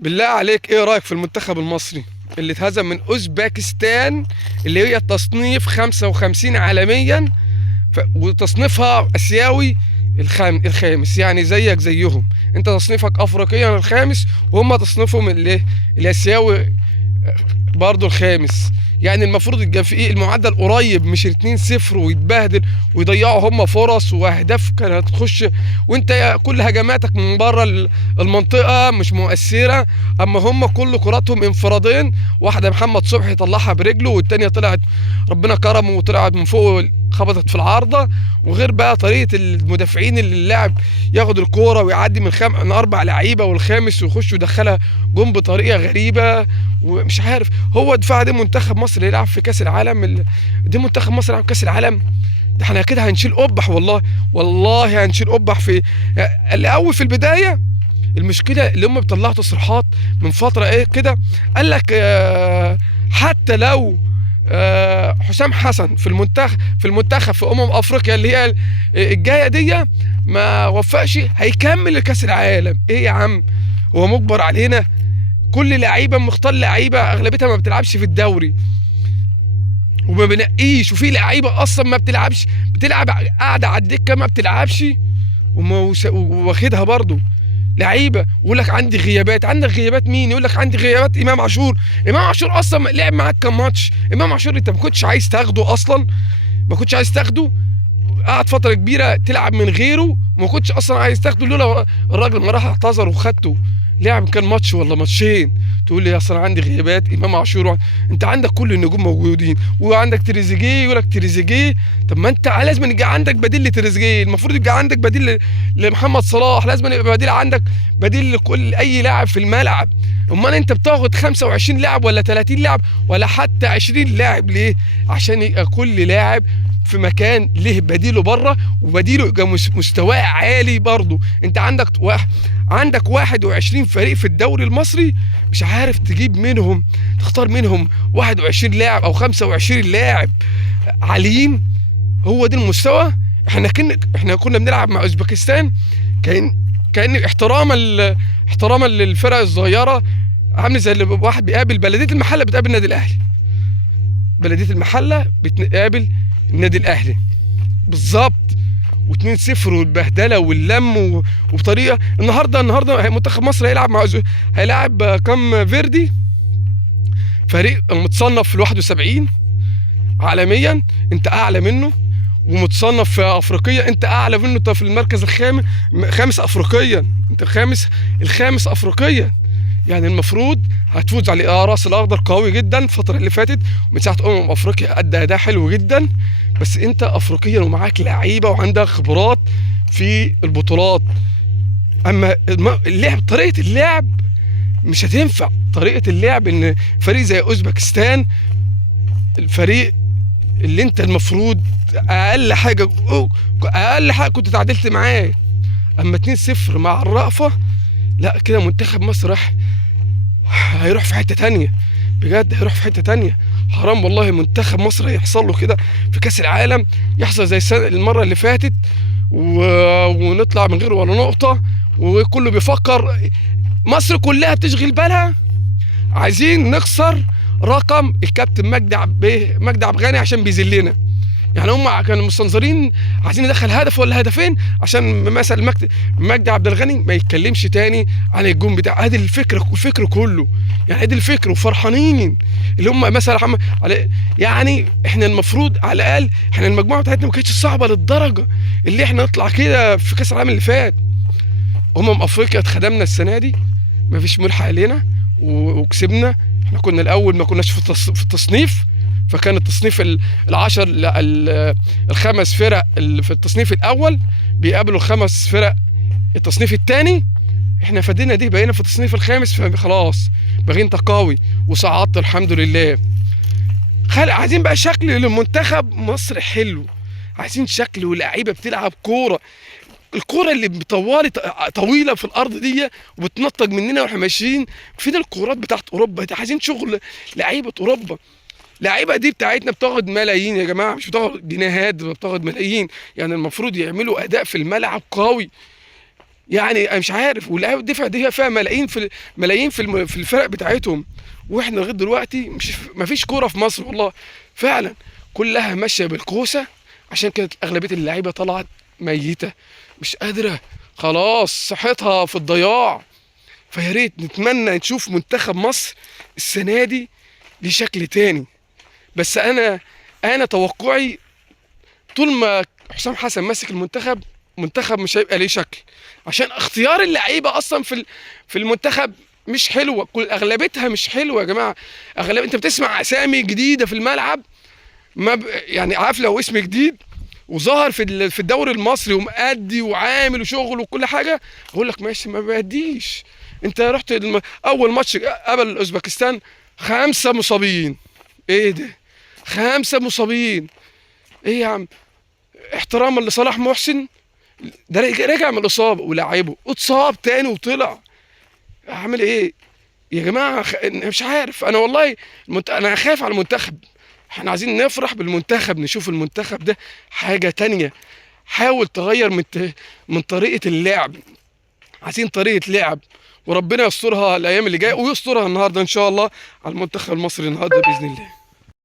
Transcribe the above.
بالله عليك ايه رأيك في المنتخب المصري اللي اتهزم من اوزباكستان، اللي هي تصنيف 55 عالميا، وتصنيفها اسيوي الخامس، يعني زيك زيهم. انت تصنيفك افريقيا الخامس، وهم تصنيفهم الاسيوي برضه الخامس. يعني المفروض يبقى في ايه المعدل قريب، مش 2-0 ويتبهدل ويضيعوا هم فرص واهداف كانت تخش، وانت كل هجماتك من بره المنطقه مش مؤثره. اما هم كل كراتهم انفرادين، واحده محمد صبحي طلعها برجله، والتانيه طلعت ربنا كرمه وطلعت من فوق خبطت في العارضه. وغير بقى طريقه المدافعين اللي اللاعب ياخد الكوره ويعدي من اربع لعيبه والخامس ويخش ويدخلها جون بطريقه غريبه. ومش عارف، هو دفاع ده منتخب مصر يلعب في كاس العالم ده منتخب مصر يلعب في كاس العالم؟ ده احنا كده هنشيل قبح، والله والله هنشيل قبح. في الاول في البدايه المشكله اللي هم بيطلعوا تصريحات من فتره ايه كده، قال لك حتى لو حسام حسن في المنتخب في افريقيا اللي هي الجايه دي ما وفقش، هيكمل لكاس العالم. ايه يا عم، هو مجبر علينا؟ كل لعيبه مختار لعيبه اغلبيتها ما بتلعبش في الدوري وما بنقيش، وفي لعيبه اصلا ما بتلعبش، بتلعب قاعده على الدكه ما بتلعبش واخدها برضو لعيبه. ويقول لك عندي غيابات، عندك غيابات مين؟ يقول لك عندي غيابات امام عاشور. امام عاشور اصلا لعب معاك كام ماتش؟ امام عاشور انت ما كنتش عايز تاخده اصلا، ما كنتش عايز تاخده، قعد فتره كبيره تلعب من غيره، وما كنتش اصلا عايز تاخده لولا الراجل ما راح اعتذر وخدته. لعب كان ماتش ولا ماتشين، تقول لي اصلا عندي غيابات امام عاشور؟ انت عندك كل النجوم موجودين، وعندك تريزيجيه، يقول لك تريزيجيه. طب ما انت لازم يبقى عندك بديل لتريزيجيه، المفروض يبقى عندك بديل لمحمد صلاح، لازم يبقى بديل عندك، بديل لكل اي لاعب في الملعب. امال انت بتاخد 25 لاعب ولا 30 لاعب ولا حتى 20 لاعب ليه؟ عشان يبقى كل لاعب في مكان له بديله بره، وبديله يبقى مستواه عالي برضه. انت عندك 21 فريق في الدوري المصري، مش عارف تجيب منهم، تختار منهم 21 لاعب او 25 لاعب عاليين. هو ده المستوى؟ احنا كنا بنلعب مع اوزبكستان كان احتراما للفرق الصغيره، عامل زي اللي واحد بيقابل بلديه المحله بتقابل النادي الاهلي، بلديه المحله بتقابل النادي الاهلي بالظبط، و2-0 والبهدله واللم وبطريقه. النهارده منتخب مصر هيلاعب كام فيردي، فريق متصنف في ال 71 عالميا، انت اعلى منه، ومتصنف في افريقيا انت اعلى منه، انت في المركز خامس افريقيا، انت الخامس افريقيا. يعني المفروض هتفوز على راس الاخضر قوي جدا الفتره اللي فاتت، ومن ساعه افريقيا ادى اداء حلو جدا، بس انت افريقيا ومعاك لعيبه وعندك خبرات في البطولات. اما طريقه اللعب مش هتنفع. طريقه اللعب ان فريق زي اوزبكستان، الفريق اللي انت المفروض اقل حاجه كنت تعادلت معاه، اما 2-0 مع الرأفة، لا كده منتخب مصر هيروح في حته تانية، بجد هيروح في حته تانية. حرام والله منتخب مصر يحصل له كده في كاس العالم، يحصل زي المره اللي فاتت ونطلع من غير ولا نقطه، وكله بيفكر، مصر كلها تشغل بالها عايزين نكسر رقم الكابتن مجدي عبد الغني عشان بيذلنا. يعني هم كانوا مستنظرين عايزين يدخل هدف ولا هدفين عشان مثلا مجدي عبد الغني ما يتكلمش تاني عن الجون بتاع. ادي الفكر كله، يعني ادي الفكر، وفرحانين اللي هم مثلا يعني احنا المفروض على الاقل، احنا المجموعه بتاعتنا ما كانتش صعبه للدرجه اللي احنا نطلع كده في كاس العالم اللي فات. افريقيا اتخدمنا السنه دي، ما فيش ملحق علينا وكسبنا. احنا كنا الاول ما كناش في التصنيف، فكان التصنيف العشر الخمس فرق اللي في التصنيف الاول بيقابلوا الخمس فرق التصنيف الثاني. احنا فدينا دي، بقينا في التصنيف الخامس، فخلاص بقينا تقاوي وصعدت الحمد لله. عايزين بقى شكل للمنتخب مصر حلو، عايزين شكل ولاعيبه بتلعب كوره، الكوره اللي طويله في الارض دي وبتنطق مننا واحنا ماشيين. فين الكورات بتاعت اوروبا دي؟ عايزين شغل لعيبه اوروبا. اللعيبه دي بتاعتنا بتاخد ملايين يا جماعه، مش بتاخد جنيهات، بتاخد ملايين. يعني المفروض يعملوا اداء في الملعب قوي، يعني انا مش عارف، واللعيبه الدفع دي فيها ملايين ملايين في الفرق بتاعتهم، واحنا لغايه دلوقتي مش ما فيش كوره في مصر والله فعلا، كلها ماشيه بالكوسه. عشان كده اغلبيه اللعيبه طلعت ميته، مش قادره، خلاص صحتها في الضياع. فيا ريت نتمنى نشوف منتخب مصر السنه دي ليه شكل تاني. بس انا توقعي طول ما حسام حسن ماسك المنتخب مش هيبقى ليه شكل، عشان اختيار اللعيبه اصلا في المنتخب مش حلوه، كل اغلبيتها مش حلوه يا جماعه. انت بتسمع اسامي جديده في الملعب، ما يعني عارف لو اسم جديد وظهر في الدوري المصري ومأدي وعامل وشغل وكل حاجه، اقول لك ماشي، ما بيأديش. انت رحت اول ماتش قبل اوزبكستان 5 مصابين، ايه ده؟ 5 مصابين، ايه يا عم؟ احتراما لصلاح محسن، ده رجع من الاصابه ولاعبه اتصاب تاني وطلع، اعمل ايه يا جماعه؟ مش عارف انا والله. انا خايف على المنتخب. احنا عايزين نفرح بالمنتخب، نشوف المنتخب ده حاجه تانية. حاول تغير من طريقه اللعب، عايزين طريقه لعب، وربنا يسترها الايام اللي جايه ويسترها النهارده ان شاء الله على المنتخب المصري النهارده باذن الله.